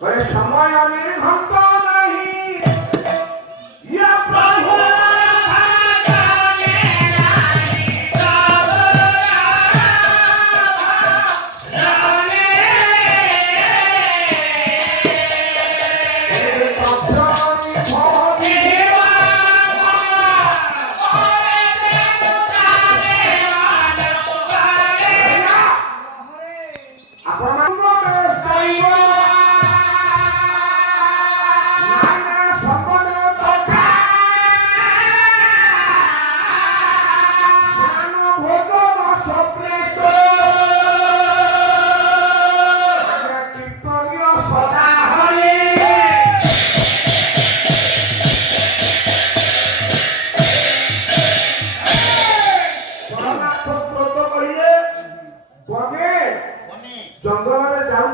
कहे समय निर्घंट नहीं या प्रभु जंगल जाऊँ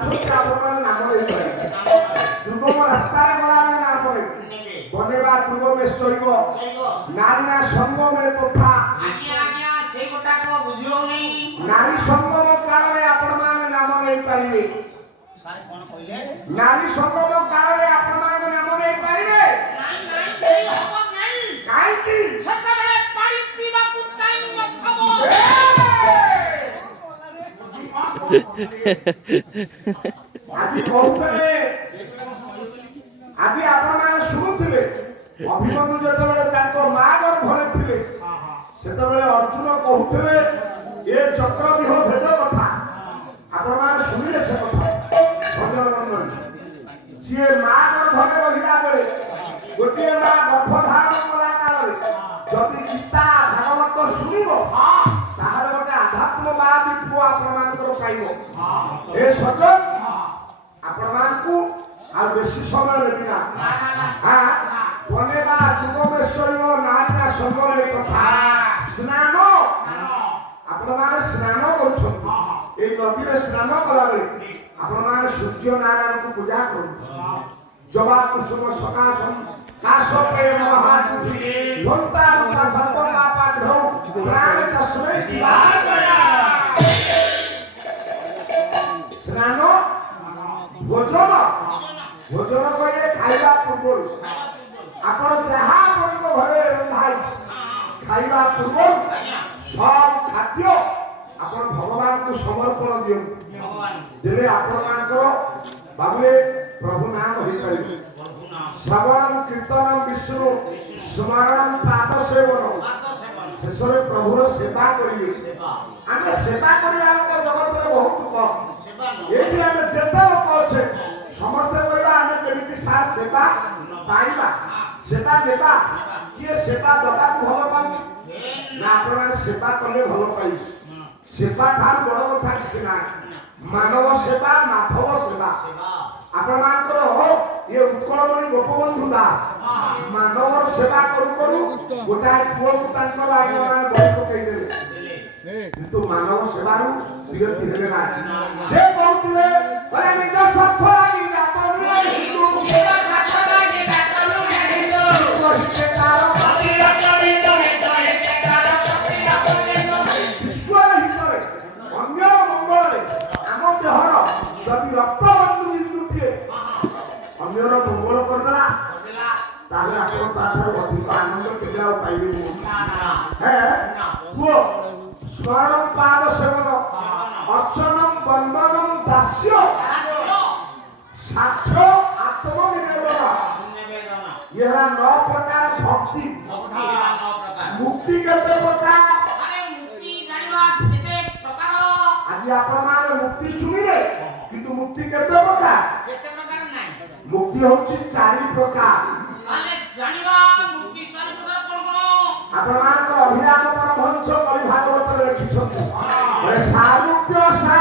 नाम दुर्गम रास्ता नाम बनेवा दुर्गम नारी संगम तथा नारी संगम काल में आपण माने नाम नहीं पारिबे नारी संगम काल में आपण माने नाम नहीं पारिबे नहीं हो नहीं काई की सतबेले पानी पीवा को टाइम नथबो आज कहूतले आज आपण माने सुनुथिले अभिमन्यु जेतबेले ताको मां गर्भरे थिले सेतबेले अर्जुन कहूतले ए चक्रव्यूह भेद कथा आपण माने सुनिले से कथा सजन मंडल जे मां गर्भरे रहिला बेले गोटे मां गर्भधारण कला काल रे जदि गीता भागवत सुनिबो ताहार गोटे आध्यात्मवादी पुओ आपण मानकर पाइबो ए सजन आपण मानकू आ बेसी समय लेबिना हां बनेवा जुगमेश्वरी नारिया संगले कथा स्नान आपण माने स्नान करछन ए नदी रे स्नान कला बेले आपण माने सूर्य नारायण को पूजा करू जबा कुसुम सकाशम काशो प्रेम महादुति भक्ता रूपा सर्वका पाठौ प्राण तस्मै दिवाकया स्नान भोजन भोजन करे खाइबा पूर्व आपण जहा को घरे रंधाई खाइबा पूर्व सब खाद्य आपण भगवान को समर्पण दियो भगवान देले आपण मानकर बाबुरे प्रभु नाम होई परिबे श्रवणम कीर्तनम विष्णु स्मरणम पाद सेवन शेषरे प्रभुर सेवा करिवे आमे सेवा करिया लोक जगत रे बहुत कम एठी आमे जेता लोक अछि समर्थ करिबा आमे केमिति सा सेवा पाइबा सेवा देबा किए सेवा दबा को भलो पाउछ ना आपण सेवा करले भलो पाइ सेवा ठार बड़ कथा किछ ना मानव सेवा माधव सेवा आपण मानकर हो ये उत्कलमणि गोपबंधु दास मानव सेवा करू करू गोटाय पुओ को तांकर आगे माने बहुत कहि देले किंतु मानव सेवा रु विरति हेले ना से कहउतले अरे निज स्वार्थ लागि डाकलु हिंदू सेवा खाता लागि डाकलु हिंदू कहिते तार अतिरा करित हेतु हे तार अतिरा करित ईश्वर हितरे अन्य मंगल आम देहर जदि रक्त बंधु हिंदू अन्यर मंगल करदेला ताले आपण ताठर बसी आनंद केला पाइबे है वो स्मरणम पाद सेवन अर्चनम बंदनम दास्य साक्ष्य आत्मनिवेदन यह 9 प्रकार भक्ति मुक्ति केते प्रकार अरे मुक्ति जानिबा केते प्रकार आज आपण माने मुक्ति सुनिले किंतु मुक्ति केते प्रकार नाही मुक्ति होछि 4 प्रकार माने जानिबा मुक्ति 4 प्रकार कोन आपण मान अभिराम परमहंस कवि भागवत रे लिखिछथि सारूप्य सा